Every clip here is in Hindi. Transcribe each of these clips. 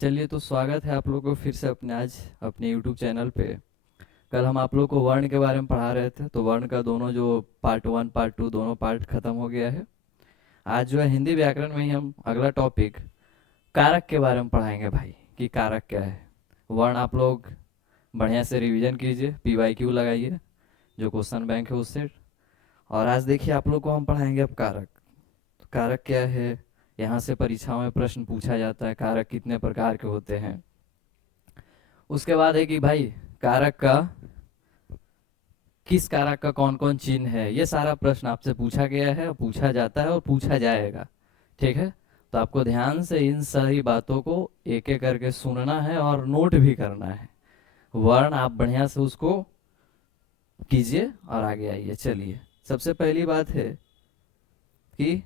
चलिए, तो स्वागत है आप लोगों को फिर से अपने यूट्यूब चैनल पे। कल हम आप लोग को वर्ण के बारे में पढ़ा रहे थे, तो वर्ण का दोनों जो पार्ट वन पार्ट टू दोनों पार्ट खत्म हो गया है। आज जो है हिंदी व्याकरण में ही हम अगला टॉपिक कारक के बारे में पढ़ाएंगे भाई, कि कारक क्या है। वर्ण आप लोग बढ़िया से रिवीजन कीजिए, PYQ लगाइए जो क्वेश्चन बैंक है उससे। और आज देखिए आप लोग को हम पढ़ाएंगे अब कारक। तो कारक क्या है, यहाँ से परीक्षाओं में प्रश्न पूछा जाता है, कारक कितने प्रकार के होते हैं। उसके बाद है कि भाई कारक का किस कारक का कौन कौन चिन्ह है, ये सारा प्रश्न आपसे पूछा गया है, पूछा जाता है और पूछा जाएगा। ठीक है, तो आपको ध्यान से इन सारी बातों को एक एक करके सुनना है और नोट भी करना है। वर्ण आप बढ़िया से उसको कीजिए और आगे आइए। चलिए, सबसे पहली बात है कि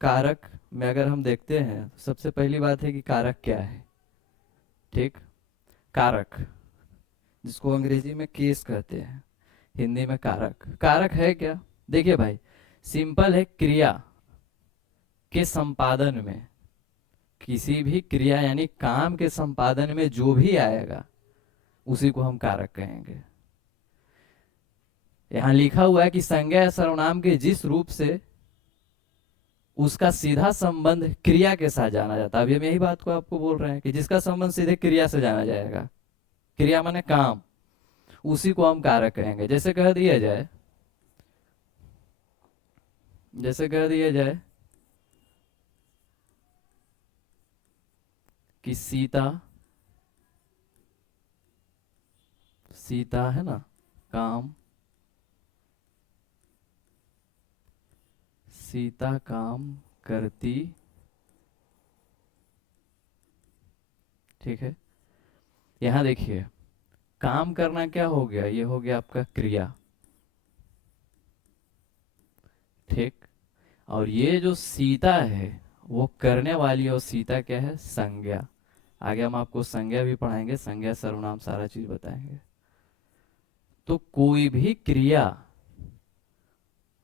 कारक में अगर हम देखते हैं तो सबसे पहली बात है कि कारक क्या है। ठीक, कारक जिसको अंग्रेजी में केस कहते हैं, हिंदी में कारक। कारक है क्या, देखिए भाई, सिंपल है, क्रिया के संपादन में, किसी भी क्रिया यानी काम के संपादन में जो भी आएगा उसी को हम कारक कहेंगे। यहां लिखा हुआ है कि संज्ञा या सर्वनाम के जिस रूप से उसका सीधा संबंध क्रिया के साथ जाना जाता है। अभी हम यही बात को आपको बोल रहे हैं कि जिसका संबंध सीधे क्रिया से जाना जाएगा, क्रिया माने काम, उसी को हम कारक कहेंगे। जैसे कह दिया जाए कि सीता, सीता है ना, काम, सीता काम करती। ठीक है, यहां देखिए, काम करना क्या हो गया, ये हो गया आपका क्रिया। ठीक, और ये जो सीता है वो करने वाली, और सीता क्या है, संज्ञा। आगे हम आपको संज्ञा भी पढ़ाएंगे, संज्ञा सर्वनाम सारा चीज बताएंगे। तो कोई भी क्रिया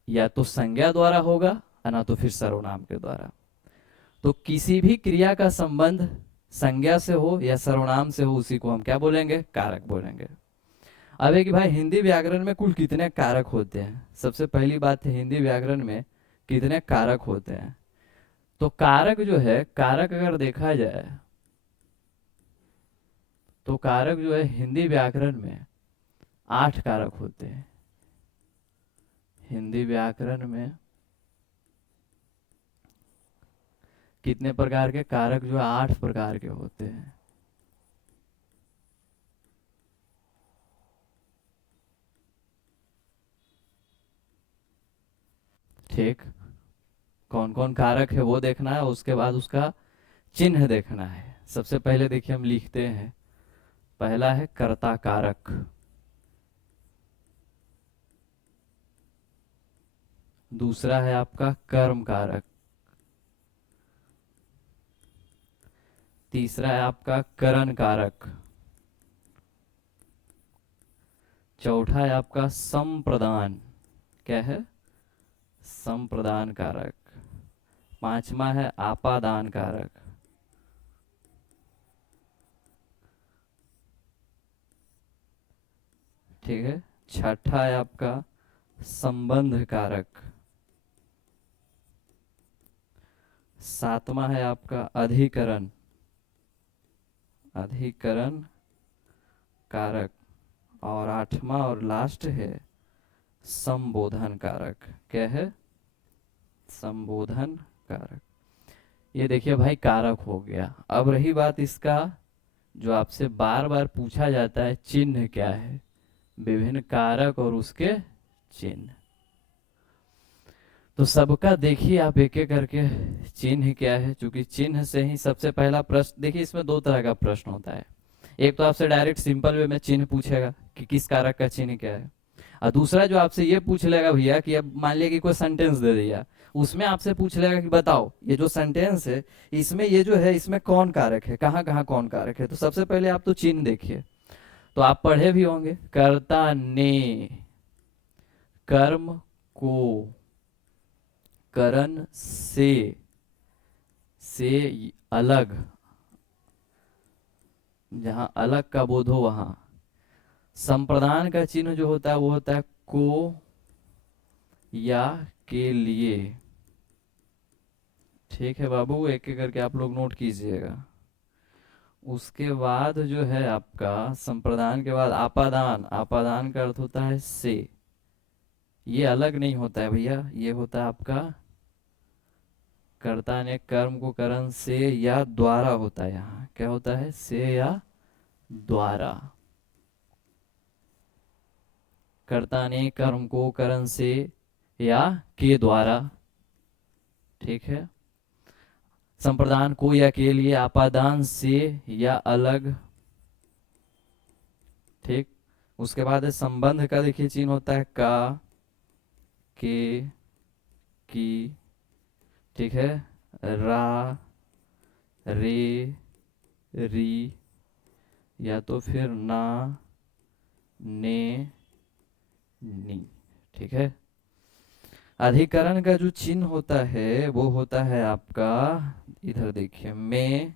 या तो संज्ञा द्वारा होगा या ना तो फिर सर्वनाम के द्वारा। तो किसी भी क्रिया का संबंध संज्ञा से हो या सर्वनाम से हो उसी को हम क्या बोलेंगे, कारक बोलेंगे। अब है कि भाई हिंदी व्याकरण में कुल कितने कारक होते हैं। सबसे पहली बात है, हिंदी व्याकरण में कितने कारक होते हैं। तो कारक जो है, कारक अगर देखा जाए तो कारक जो है हिंदी व्याकरण में 8 कारक होते हैं। हिंदी व्याकरण में कितने प्रकार के कारक जो है, 8 प्रकार के होते हैं। ठीक, कौन कौन कारक है वो देखना है, उसके बाद उसका चिन्ह देखना है। सबसे पहले देखिए हम लिखते हैं, पहला है कर्ता कारक, दूसरा है आपका कर्म कारक, तीसरा है आपका करण कारक, चौथा है आपका संप्रदान, क्या है, संप्रदान कारक, पांचवा है आपादान कारक, ठीक है, छठा है आपका संबंध कारक, सातवां है आपका अधिकरण, अधिकरण कारक, और आठवां और लास्ट है संबोधन कारक। क्या है, संबोधन कारक। ये देखिए भाई कारक हो गया। अब रही बात इसका, जो आपसे बार बार पूछा जाता है, चिन्ह क्या है, विभिन्न कारक और उसके चिन्ह। तो सबका देखिए आप एक एक करके, चिन्ह क्या है, क्योंकि चिन्ह से ही सबसे पहला प्रश्न, देखिए इसमें दो तरह का प्रश्न होता है। एक तो आपसे डायरेक्ट सिंपल वे में चिन्ह पूछेगा कि किस कारक का चिन्ह क्या है, और दूसरा जो आपसे ये पूछ लेगा भैया कि अब मान लिया कि कोई सेंटेंस दे दिया, उसमें आपसे पूछ लेगा कि बताओ ये जो सेंटेंस है इसमें ये जो है इसमें कौन कारक है, कहाँ कहाँ कौन कारक है। तो सबसे पहले आप तो चिन्ह देखिए। तो आप पढ़े भी होंगे, कर्ता ने, कर्म को, करण से, से अलग, जहां अलग का बोध हो वहां। संप्रदान का चिन्ह जो होता है वो होता है को या के लिए। ठीक है बाबू, एक एक करके आप लोग नोट कीजिएगा। उसके बाद जो है आपका संप्रदान के बाद आपादान। आपादान का अर्थ होता है से। ये अलग नहीं होता है भैया, ये होता है आपका कर्ता ने कर्म को करण से या द्वारा होता है। यहाँ क्या होता है, से या द्वारा। कर्ता ने कर्म को करण से या के द्वारा। ठीक है। संप्रदान को या के लिए, आपादान से या अलग। ठीक। उसके बाद है संबंध का, देखिए चिन्ह होता है का, के, की। ठीक है। रा, रे, री, या तो फिर ना, ने, नी। ठीक है। अधिकरण का जो चिन्ह होता है वो होता है आपका, इधर देखिए, में,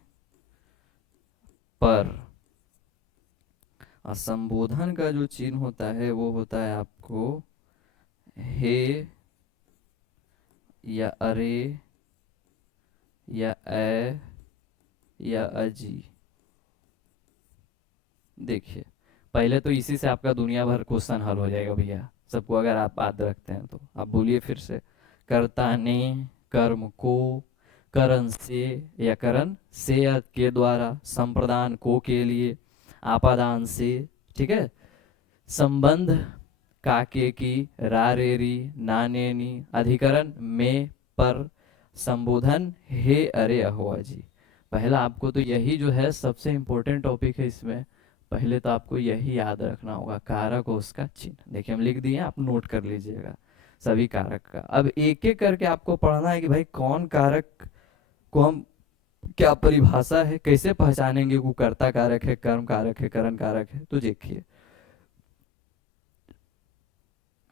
पर। और संबोधन का जो चिन्ह होता है वो होता है आपको हे, या अरे, या ए, या अजी। देखिए, पहले तो इसी से आपका दुनिया भर क्वेश्चन हल हो जाएगा भैया सबको, अगर आप याद रखते हैं तो। आप बोलिए फिर से। कर्ता ने कर्म को करण से या करण से या के द्वारा, संप्रदान को के लिए, आपादान से। ठीक है। संबंध काके की, रारेरी, नानेनी। अधिकरण में, पर। संबोधन हे, अरे, अहोआ जी। पहला आपको तो यही जो है सबसे इंपॉर्टेंट टॉपिक है इसमें। पहले तो आपको यही याद रखना होगा, कारक और उसका चिन्ह। देखिए हम लिख दिए, आप नोट कर लीजिएगा सभी कारक का। अब एक एक करके आपको पढ़ना है कि भाई कौन कारक को हम, क्या परिभाषा है, कैसे पहचानेंगे वो कर्ता कारक है, कर्म कारक है, करण कारक है। तो देखिए,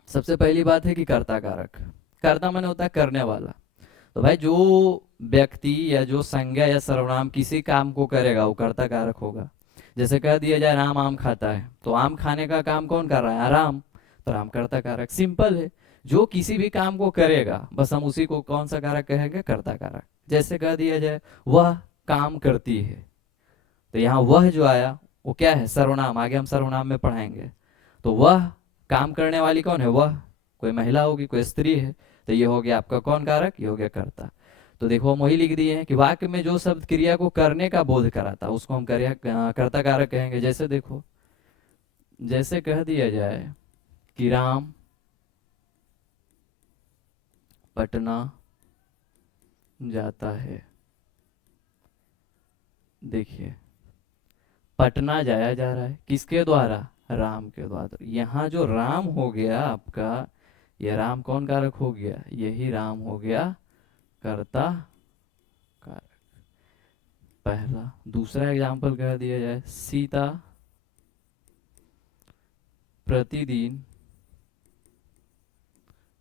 सबसे पहली बात है कि कर्ता कारक। कर्ता माने होता है करने वाला। तो भाई जो व्यक्ति या जो संज्ञा या सर्वनाम किसी काम को करेगा वो कर्ता कारक होगा। जैसे कह दिया जाए राम आम खाता है, तो आम खाने का काम कौन कर रहा है, राम। तो राम कर्ता कारक। सिंपल है। जो किसी भी काम को करेगा बस हम उसी को कौन सा कारक कहेंगे, कर्ता कारक। जैसे कह दिया जाए वह काम करती है, तो यहाँ वह जो आया वो क्या है, सर्वनाम। आगे हम सर्वनाम में पढ़ाएंगे। तो वह काम करने वाली कौन है, वह कोई महिला होगी, कोई स्त्री है। तो ये हो गया आपका कौन कारक, ये हो गया कर्ता। तो देखो हम वही लिख दिए हैं कि वाक्य में जो शब्द क्रिया को करने का बोध कराता उसको हम कर्ता कारक कहेंगे। जैसे देखो, जैसे कह दिया जाए कि राम पटना जाता है। देखिए, पटना जाया जा रहा है किसके द्वारा, राम के द्वारा। तो यहाँ जो राम हो गया आपका, ये राम कौन कारक हो गया, यही राम हो गया कर्ता कारक। पहला। दूसरा एग्जाम्पल कह दिया जाए, सीता प्रतिदिन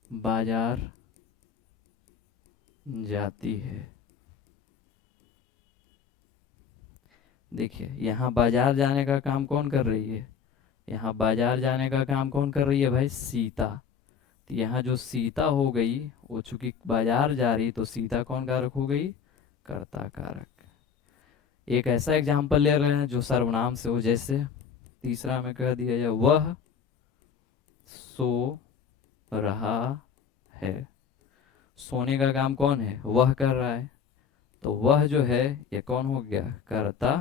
बाजार जाती है। देखिए, यहाँ बाजार जाने का काम कौन कर रही है, यहाँ बाजार जाने का काम कौन कर रही है भाई, सीता। तो यहाँ जो सीता हो गई वो चूंकि बाजार जा रही, तो सीता कौन कारक हो गई, कर्ता कारक। एक ऐसा एग्जाम्पल ले रहे हैं जो सर्वनाम से हो। जैसे तीसरा में कह दिया जाए वह सो रहा है। सोने का काम कौन है, वह कर रहा है। तो वह जो है ये कौन हो गया, कर्ता।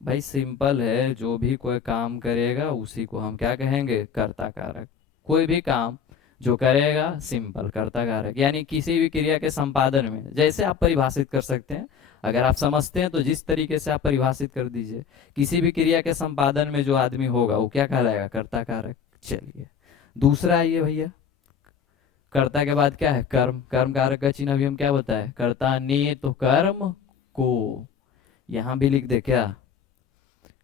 भाई सिंपल है, जो भी कोई काम करेगा उसी को हम क्या कहेंगे, कर्ता कारक। कोई भी काम जो करेगा, सिंपल कर्ता कारक। यानी किसी भी क्रिया के संपादन में जैसे आप परिभाषित कर सकते हैं, अगर आप समझते हैं तो जिस तरीके से आप परिभाषित कर दीजिए। किसी भी क्रिया के संपादन में जो आदमी होगा वो क्या कहलाएगा, कर्ता कारक। चलिए दूसरा आइए भैया, कर्ता के बाद क्या है, कर्म। कर्म कारक का चिन्ह अभी हम क्या बताए, कर्ता ने, तो कर्म को। यहां भी लिख दे क्या,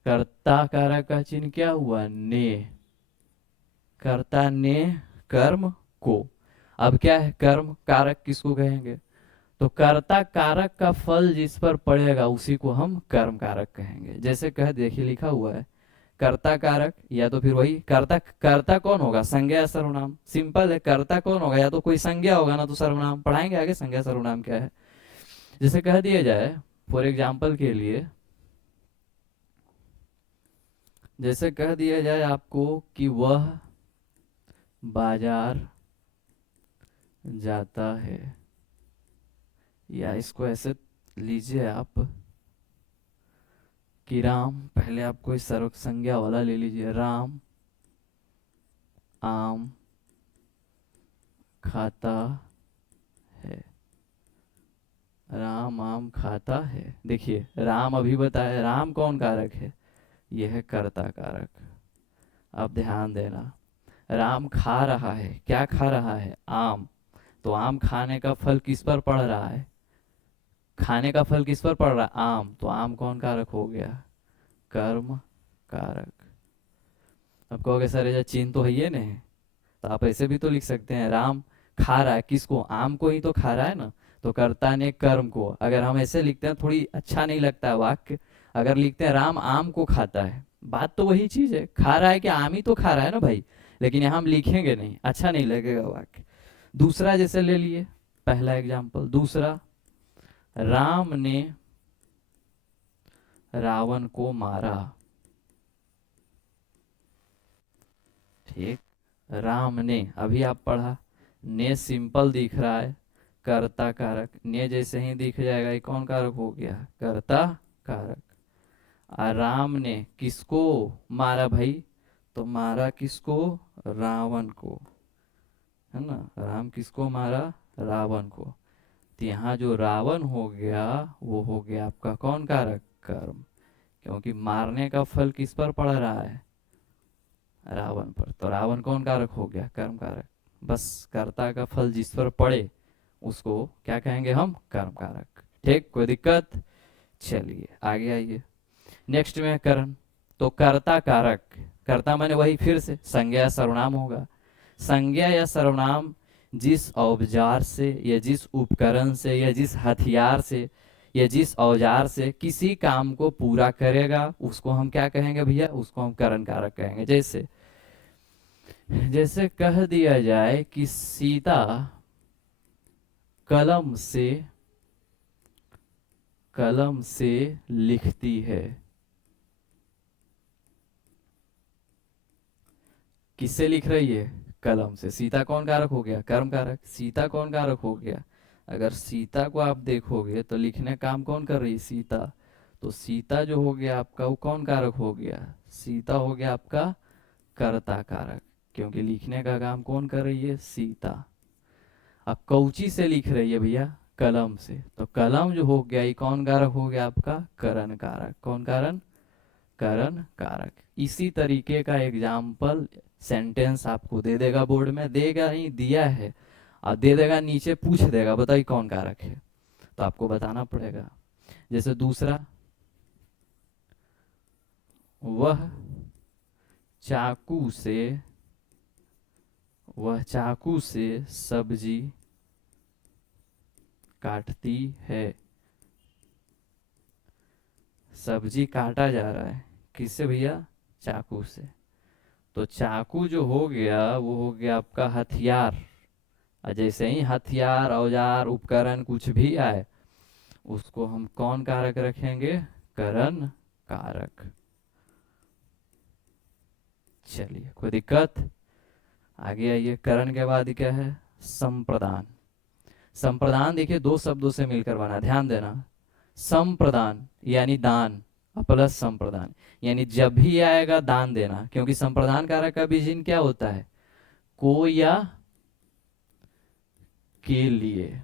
कर्ता कारक का चिन्ह क्या हुआ, ने। कर्ता ने कर्म को। अब क्या है, कर्म कारक किसको कहेंगे, तो कर्ता कारक का फल जिस पर पड़ेगा उसी को हम कर्म कारक कहेंगे। जैसे कह देखिए लिखा हुआ है कर्ता कारक, या तो फिर वही कर्ता। कर्ता कौन होगा, संज्ञा या सर्वनाम? सिंपल है, कर्ता कौन होगा, या तो कोई संज्ञा होगा ना तो सर्वनाम। पढ़ाएंगे आगे संज्ञा सर्वनाम क्या है। जैसे कह दिया जाए फॉर एग्जाम्पल के लिए, जैसे कह दिया जाए आपको कि वह बाजार जाता है, या इसको ऐसे लीजिए आप कि राम, पहले आप कोई सर्व संज्ञा वाला ले लीजिए, राम आम खाता है। राम आम खाता है। देखिए राम अभी बताया, राम कौन कारक है, यह है कर्ता कारक। अब ध्यान देना, राम खा रहा है, क्या खा रहा है, आम। तो आम खाने का फल किस पर पड़ रहा है, खाने का फल किस पर पड़ रहा है, आम। तो आम कौन कारक हो गया, कर्म कारक। अब कहोगे सर ये चिन्ह तो है ये नहीं, तो आप ऐसे भी तो लिख सकते हैं, राम खा रहा है किसको, आम को ही तो खा रहा है ना। तो कर्ता ने कर्म को, अगर हम ऐसे लिखते हैं थोड़ी अच्छा नहीं लगता है वाक्य। अगर लिखते हैं राम आम को खाता है, बात तो वही चीज है, खा रहा है कि आम ही तो खा रहा है ना भाई। लेकिन यहाँ हम लिखेंगे नहीं, अच्छा नहीं लगेगा वाक्य। दूसरा जैसे ले लिए, पहला एग्जाम्पल, दूसरा, राम ने रावण को मारा। ठीक, राम ने, अभी आप पढ़ा, ने सिंपल दिख रहा है, कर्ता कारक। ने जैसे ही दिख जाएगा ये कौन कारक हो गया, कर्ता कारक। और राम ने किसको मारा भाई, तो मारा किसको, रावण को, है ना। राम किसको मारा, रावण को। तो यहाँ जो रावण हो गया वो हो गया आपका कौन कारक, कर्म। क्योंकि मारने का फल किस पर पड़ रहा है, रावण पर। तो रावण कौन कारक हो गया, कर्म कारक। बस कर्ता का फल जिस पर पड़े उसको क्या कहेंगे हम, कर्म कारक। ठीक, कोई दिक्कत। चलिए आगे आइए, नेक्स्ट में करण। तो कर्ता कारक, कर्ता माने वही फिर से संज्ञा या सर्वनाम होगा। संज्ञा या सर्वनाम जिस औजार से या जिस उपकरण से या जिस हथियार से या जिस औजार से किसी काम को पूरा करेगा उसको हम क्या कहेंगे भैया, उसको हम करण कारक कहेंगे। जैसे जैसे कह दिया जाए कि सीता कलम से लिखती है। किससे लिख रही है, कलम से। सीता कौन कारक हो गया, कर्म कारक। सीता कौन कारक हो गया, अगर सीता को आप देखोगे तो लिखने काम कौन कर रही है, सीता। तो सीता जो हो गया आपका वो कौन कारक हो गया, सीता हो गया आपका कर्ता कारक, क्योंकि लिखने का काम कौन कर रही है, सीता। अब कौची से लिख रही है भैया, कलम से। तो कलम जो हो गया ये कौन कारक हो गया आपका, करण कारक। कौन कारण, करण कारक। इसी तरीके का एग्जाम्पल सेंटेंस आपको दे देगा, बोर्ड में देगा नहीं दिया है, और दे देगा नीचे पूछ देगा बताइए कौन कारक है, तो आपको बताना पड़ेगा। जैसे दूसरा, वह चाकू से सब्जी काटती है। सब्जी काटा जा रहा है किससे भैया, चाकू से। तो चाकू जो हो गया वो हो गया आपका हथियार। और जैसे ही हथियार औजार उपकरण कुछ भी आए उसको हम कौन कारक रखेंगे, करण कारक। चलिए कोई दिक्कत। आगे आइए, करण के बाद क्या है, संप्रदान। संप्रदान देखिए दो शब्दों से मिलकर बना, ध्यान देना। संप्रदान यानी दान, प्लस संप्रदान यानी जब भी आएगा दान देना, क्योंकि संप्रदान कारक का भी चिन्ह क्या होता है, को या के लिए।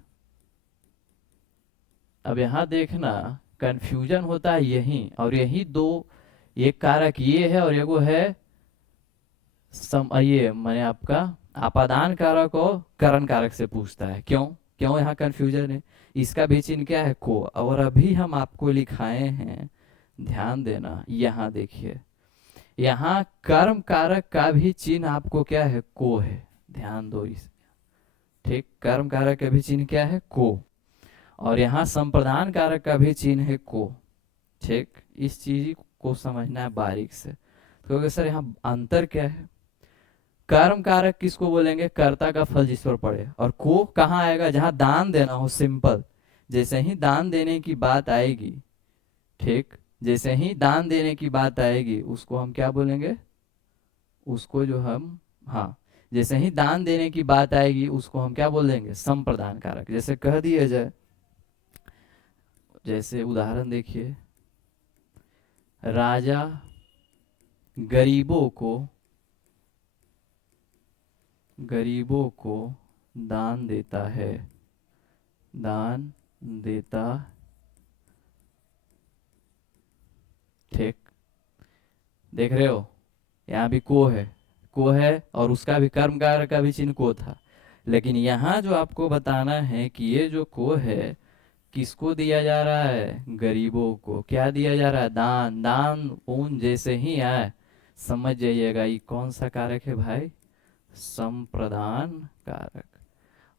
अब यहां देखना कंफ्यूजन होता है यही, और यही दो, एक कारक ये है और एगो है ये मैंने आपका आपादान कारक और करण कारक से पूछता है। क्यों क्यों यहाँ कंफ्यूजन है, इसका भी चिन्ह क्या है, को। और अभी हम आपको लिखाए हैं, ध्यान देना, यहाँ देखिए, यहाँ कर्म कारक का भी चिन्ह आपको क्या है, को है। ध्यान दो इस, ठीक, कर्म कारक का भी चिन्ह क्या है, को। और यहाँ संप्रदान कारक का भी चिन्ह है को। ठीक, इस चीज को समझना है बारीक से। तो क्योंकि सर यहाँ अंतर क्या है, कर्म कारक किसको बोलेंगे, कर्ता का फल जिस पर पड़े, और को कहाँ आएगा, जहाँ दान देना हो, सिंपल। जैसे ही दान देने की बात आएगी, ठीक, जैसे ही दान देने की बात आएगी उसको हम क्या बोलेंगे, उसको जो हम, हाँ, जैसे ही दान देने की बात आएगी उसको हम क्या बोल देंगे, संप्रदान कारक। जैसे कह दिया जाए, जैसे उदाहरण देखिए, राजा गरीबों को दान देता है, दान देता, ठीक, देख रहे हो, यहाँ भी को है और उसका भी कर्म कारक का भी चिन्ह को था। लेकिन यहाँ जो आपको बताना है कि ये जो को है किसको दिया जा रहा है, गरीबों को। क्या दिया जा रहा है, दान। दान पून जैसे ही आए समझ जाइएगा ये कौन सा कारक है भाई, संप्रदान कारक।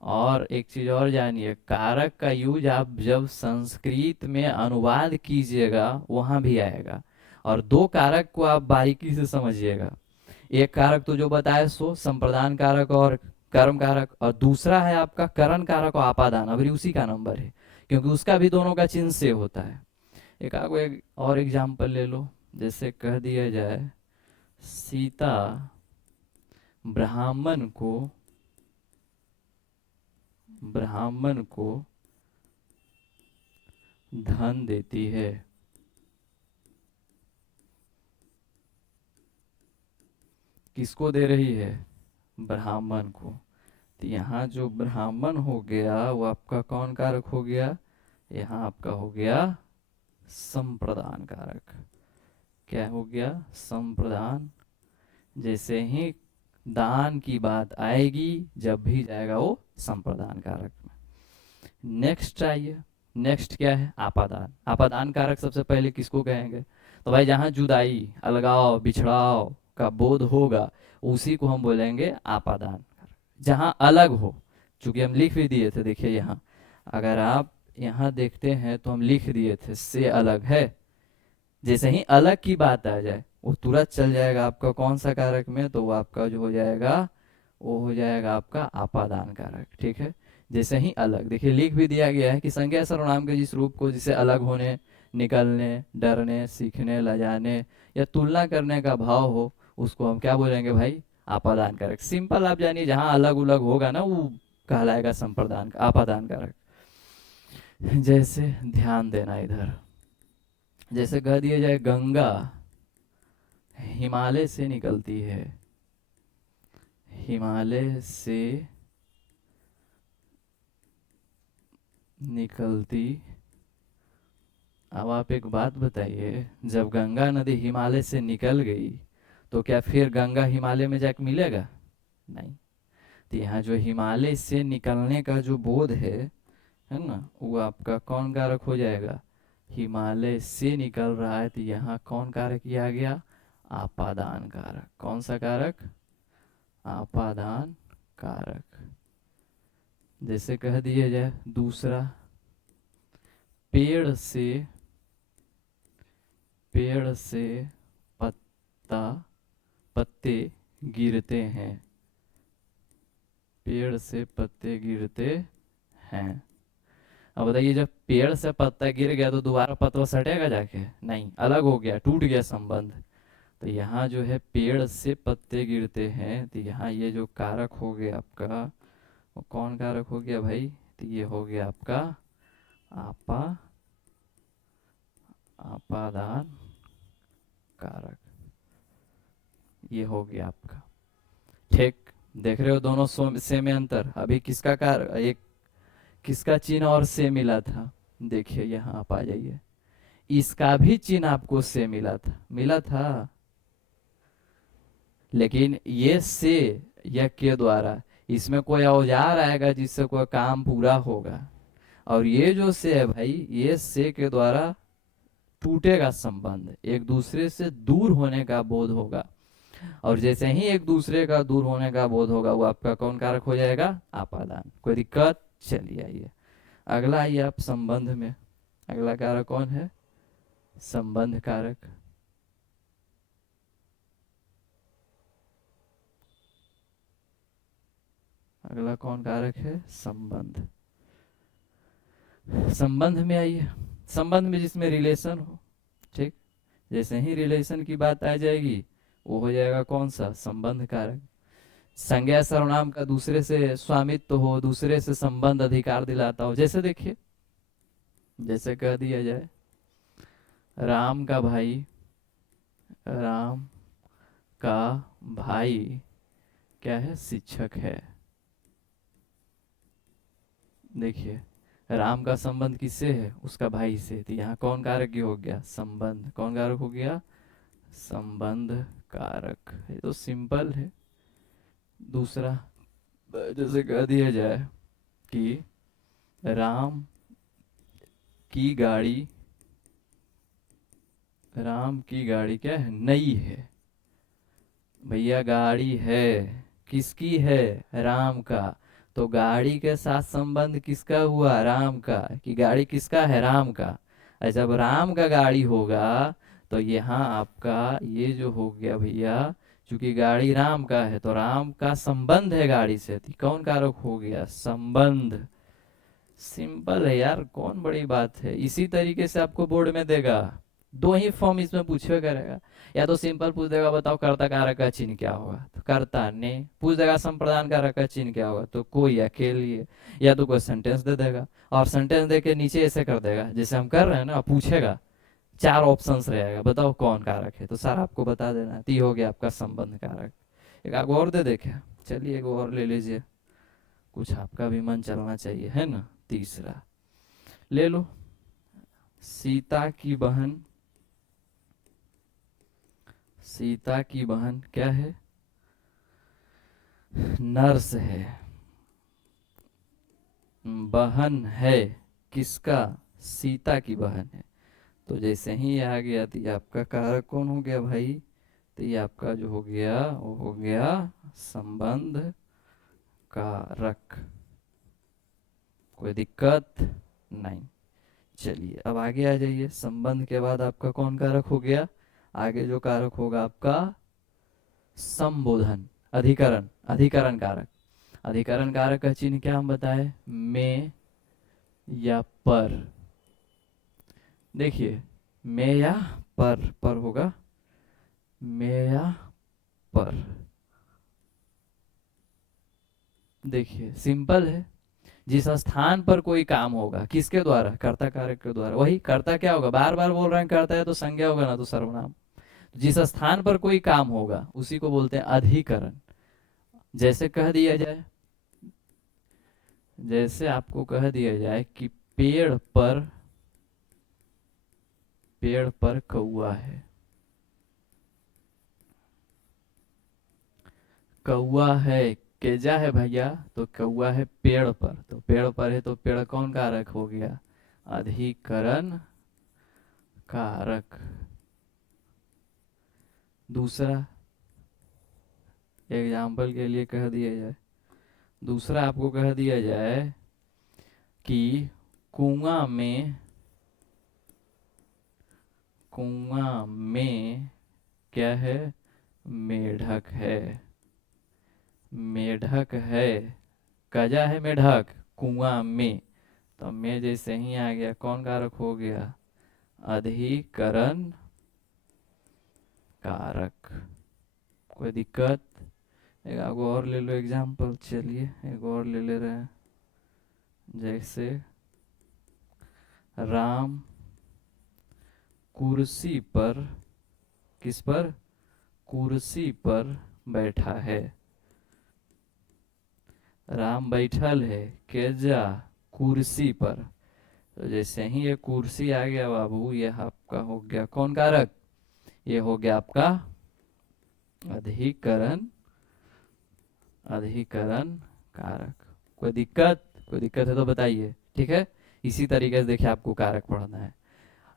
और एक चीज और जानिए, कारक का यूज आप जब संस्कृत में अनुवाद कीजिएगा वहां भी आएगा। और दो कारक को आप बारीकी से समझिएगा, एक कारक तो जो बताया सो संप्रदान कारक और कर्म कारक, और दूसरा है आपका करण कारक और आपादान, अभी उसी का नंबर है, क्योंकि उसका भी दोनों का चिन्ह से होता है। एक आपको एक और एग्जाम्पल ले लो, जैसे कह दिया जाए, सीता ब्राह्मण को धन देती है। किसको दे रही है, ब्राह्मण को। तो यहाँ जो ब्राह्मण हो गया वो आपका कौन कारक हो गया, यहाँ आपका हो गया संप्रदान कारक। क्या हो गया, संप्रदान। जैसे ही दान की बात आएगी जब भी जाएगा वो संप्रदान कारक में। नेक्स्ट आइए, नेक्स्ट क्या है, आपादान। आपादान कारक सबसे पहले किसको कहेंगे, तो भाई जहाँ जुदाई, अलगाव, बिछड़ाव का बोध होगा उसी को हम बोलेंगे आपादान। जहाँ अलग हो, चूंकि हम लिख भी दिए थे, देखिए यहाँ अगर आप यहाँ देखते हैं तो हम लिख दिए थे से अलग है। जैसे ही अलग की बात आ जाए वो तुरंत चल जाएगा आपका कौन सा कारक में, तो वो आपका जो हो जाएगा वो हो जाएगा आपका आपादान कारक। ठीक है, जैसे ही अलग, देखिए लिख भी दिया गया है कि संज्ञा सर्वनाम के जिस रूप को जिसे अलग होने, निकलने, डरने, सीखने, लजाने या तुलना करने का भाव हो उसको हम क्या बोलेंगे भाई, आपादान कारक। सिंपल आप जानिए, जहाँ अलग उलग होगा ना वो कहलाएगा संप्रदान आपादान कारक। जैसे ध्यान देना इधर, जैसे कह दिया जाए गंगा हिमालय से निकलती है, हिमालय से निकलती। अब आप एक बात बताइए, जब गंगा नदी हिमालय से निकल गई तो क्या फिर गंगा हिमालय में जाके मिलेगा, नहीं। तो यहाँ जो हिमालय से निकलने का जो बोध है ना, वो आपका कौन कारक हो जाएगा, हिमालय से निकल रहा है तो यहाँ कौन कारक किया गया, आपादान कारक। कौन सा कारक, आपादान कारक। जैसे कह दिया जाए दूसरा, पेड़ से पत्ते गिरते हैं, पेड़ से पत्ते गिरते हैं। अब बताइए, जब पेड़ से पत्ता गिर गया तो दोबारा पत्ता सटेगा जाके, नहीं, अलग हो गया, टूट गया संबंध। तो यहाँ जो है पेड़ से पत्ते गिरते हैं, तो यहाँ ये जो कारक हो गया आपका वो कौन कारक हो गया भाई, तो ये हो गया आपका आपादान कारक। ये हो गया आपका, ठीक। देख रहे हो दोनों से में अंतर। अभी किसका एक किसका चिन्ह और से मिला था, देखिए यहाँ आप आ जाइए, इसका भी चिन्ह आपको से मिला था, लेकिन ये से या के द्वारा इसमें कोई औजार आएगा जिससे कोई काम पूरा होगा, और ये जो से है भाई, ये से के द्वारा टूटेगा संबंध, एक दूसरे से दूर होने का बोध होगा। और जैसे ही एक दूसरे का दूर होने का बोध होगा वो आपका कौन कारक हो जाएगा, आपादान। कोई दिक्कत, चलिए आइए अगला आइए आप संबंध में। अगला कारक कौन है? संबंध कारक। अगला कौन कारक है? संबंध। संबंध में आइए। संबंध में जिसमें रिलेशन हो, ठीक, जैसे ही रिलेशन की बात आ जाएगी वो हो जाएगा कौन सा? संबंध कारक। संज्ञा सर्वनाम का दूसरे से स्वामित्व हो, दूसरे से संबंध अधिकार दिलाता हो। जैसे देखिए, जैसे कह दिया जाए राम का भाई, राम का भाई क्या है? शिक्षक है। देखिए, राम का संबंध किससे है? उसका भाई से। तो यहाँ कौन कारक हो गया? संबंध। कौन कारक हो गया? संबंध कारक। ये तो सिंपल है। दूसरा, जैसे कह दिया जाए कि राम की गाड़ी, राम की गाड़ी क्या है? नई है। भैया गाड़ी है, किसकी है? राम का। तो गाड़ी के साथ संबंध किसका हुआ? राम का। कि गाड़ी किसका है? राम का। और जब राम का गाड़ी होगा तो यहाँ आपका ये जो हो गया भैया, चूंकि गाड़ी राम का है तो राम का संबंध है गाड़ी से, तो कौन कारक हो गया? संबंध। सिंपल है यार, कौन बड़ी बात है। इसी तरीके से आपको बोर्ड में देगा, दो ही फॉर्म इसमें पूछे करेगा। या तो सिंपल पूछ देगा बताओ कर्ता कारक का चिन्ह क्या होगा, तो कर्ता ने। पूछ देगा संप्रदान कारक का चिन्ह क्या होगा, तो कोई अकेले। या तो कोई सेंटेंस दे देगा और सेंटेंस दे के नीचे ऐसे कर देगा जैसे हम कर रहे हैं ना, पूछेगा, चार ऑप्शंस रहेगा, बताओ कौन कारक है, तो सारा आपको बता देना है। तो ये हो गया आपका संबंध कारक। एक आपको और दे देखे, चलिए एक और ले लीजिए, कुछ आपका भी मन चलना चाहिए, है ना। तीसरा ले लो, सीता की बहन। सीता की बहन क्या है? नर्स है। बहन है किसका? सीता की बहन है। तो जैसे ही ये आ गया तो ये आपका कारक कौन हो गया भाई? तो ये आपका जो हो गया वो हो गया संबंध कारक। कोई दिक्कत नहीं। चलिए अब आगे आ जाइए। संबंध के बाद आपका कौन कारक हो गया? आगे जो कारक होगा आपका संबोधन, अधिकरण, अधिकरण कारक। अधिकरण कारक का चिन्ह क्या हम बताए? में या पर। देखिए, में या पर होगा, में या पर। देखिए सिंपल है। जिस स्थान पर कोई काम होगा, किसके द्वारा? कर्ता कारक के द्वारा। वही कर्ता क्या होगा? बार बार बोल रहे हैं कर्ता है तो संज्ञा होगा ना, तो सर्वनाम। जिस स्थान पर कोई काम होगा उसी को बोलते हैं अधिकरण। जैसे कह दिया जाए, जैसे आपको कह दिया जाए कि पेड़ पर, पेड़ पर कौआ है। कौआ है, केजा है भैया, तो कौआ है पेड़ पर। तो पेड़ पर है तो पेड़ कौन कारक हो गया? अधिकरण कारक। दूसरा एग्जाम्पल के लिए कह दिया जाए, दूसरा आपको कह दिया जाए कि कुआं में, कुआं में क्या है? मेढक है। मेढक है, कजा है मेढक, कुआं में। तो में जैसे ही आ गया कौन कारक हो गया? अधिकरण कारक। कोई दिक्कत? एक आपको और ले लो एग्जाम्पल, चलिए एक और ले ले रहे हैं। जैसे राम कुर्सी पर, किस पर? कुर्सी पर बैठा है। राम बैठल है केजा? कुर्सी पर। तो जैसे ही ये कुर्सी आ गया बाबू, ये आपका हो गया कौन कारक? ये हो गया आपका अधिकरण, अधिकरण कारक। कोई दिक्कत? कोई दिक्कत है तो बताइए, ठीक है। इसी तरीके से देखिए आपको कारक पढ़ना है।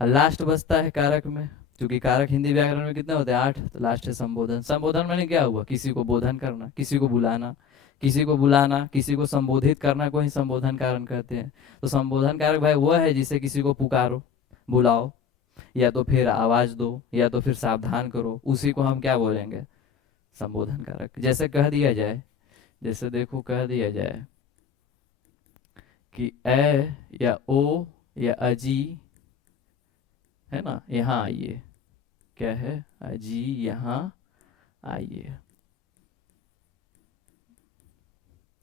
और लास्ट बचता है कारक में, क्योंकि कारक हिंदी व्याकरण में कितने होते हैं? 8। तो लास्ट है संबोधन। संबोधन मैंने क्या हुआ? किसी को बोधन करना, किसी को बुलाना, किसी को बुलाना, किसी को संबोधित करना को ही संबोधन कारक कहते हैं। तो संबोधन कारक भाई वो है जिसे किसी को पुकारो, बुलाओ, या तो फिर आवाज दो, या तो फिर सावधान करो, उसी को हम क्या बोलेंगे, संबोधन कारक। जैसे कह दिया जाए, जैसे देखो कह दिया जाए कि ए या ओ या अजी, है ना, यहाँ आइए, क्या है, अजी यहाँ आइए,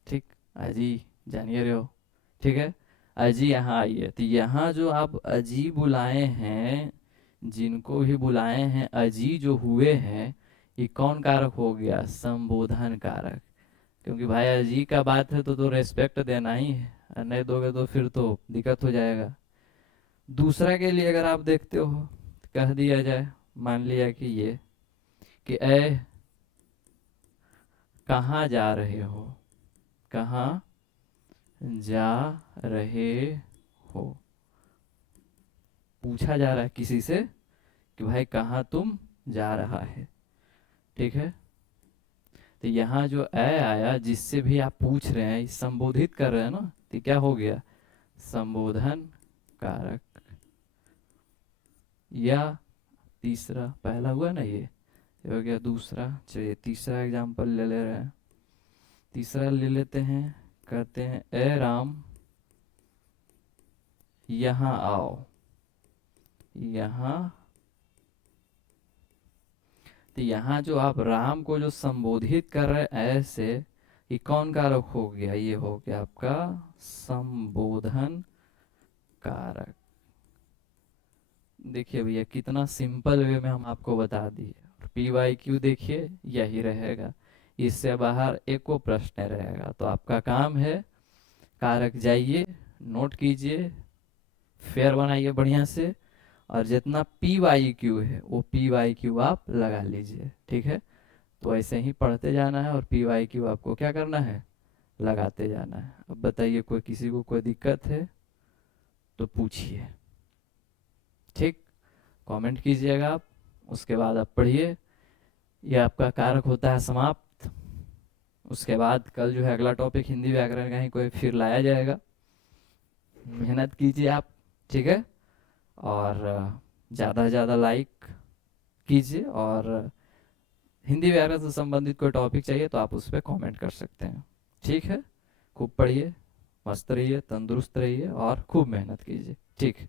ठीक, अजी जानिए रहे हो, ठीक है, अजी यहाँ आइए। तो यहाँ जो आप अजी बुलाए हैं, जिनको भी बुलाए हैं अजी जो हुए हैं, ये कौन कारक हो गया, संबोधन कारक। क्योंकि भाई अजी का बात है तो रेस्पेक्ट देना ही है, और नहीं दोगे तो फिर तो दिक्कत हो जाएगा। दूसरा के लिए अगर आप देखते हो, कह दिया जाए, मान लिया कि ये कि ए कहाँ जा रहे हो, कहाँ जा रहे हो, पूछा जा रहा है किसी से कि भाई कहाँ तुम जा रहा है, ठीक है। तो यहाँ जो ए आया, जिससे भी आप पूछ रहे हैं, संबोधित कर रहे हैं ना, तो क्या हो गया, संबोधन कारक। या तीसरा, पहला हुआ ना ये हो गया, दूसरा। चलिए तीसरा एग्जांपल ले ले रहे हैं, तीसरा ले लेते हैं। कहते हैं ए राम यहाँ आओ, यहाँ। तो यहाँ जो आप राम को जो संबोधित कर रहे हैं ऐसे, ये कौन कारक हो गया, ये हो गया आपका संबोधन कारक। देखिए भैया कितना सिंपल वे में हम आपको बता दिए। पी वाई क्यू देखिए यही रहेगा, इससे बाहर एक को प्रश्न रहेगा। तो आपका काम है, कारक जाइए, नोट कीजिए, फेयर बनाइए बढ़िया से, और जितना पी वाई क्यू है वो पी वाई क्यू आप लगा लीजिए, ठीक है। तो ऐसे ही पढ़ते जाना है और पी वाई क्यू आपको क्या करना है, लगाते जाना है। अब बताइए कोई किसी को कोई दिक्कत है तो पूछिए, ठीक, कमेंट कीजिएगा आप, उसके बाद आप पढ़िए। ये आपका कारक होता है समाप्त। उसके बाद कल जो है अगला टॉपिक हिंदी व्याकरण का ही कोई फिर लाया जाएगा, मेहनत कीजिए आप, ठीक है। और ज़्यादा से ज़्यादा लाइक कीजिए, और हिंदी व्याकरण से संबंधित कोई टॉपिक चाहिए तो आप उस पर कॉमेंट कर सकते हैं, ठीक है। खूब पढ़िए, मस्त रहिए, तंदुरुस्त रहिए और खूब मेहनत कीजिए, ठीक।